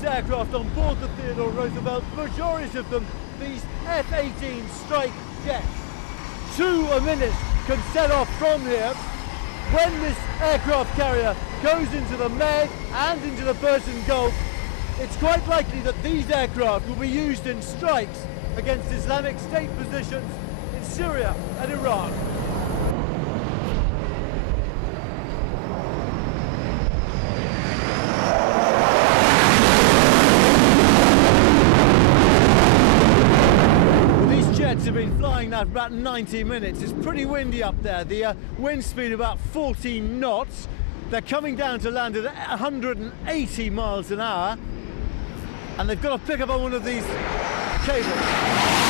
6 aircraft on board the Theodore Roosevelt, the majority of them these F-18 strike jets. 2 a minute can set off from here. When this aircraft carrier goes into the Med and into the Persian Gulf, it's quite likely that these aircraft will be used in strikes against Islamic State positions in Syria and Iraq. Have been flying now for about 90 minutes. It's pretty windy up there. The wind speed about 14 knots. They're coming down to land at 180 miles an hour, and they've got to pick up on one of these cables.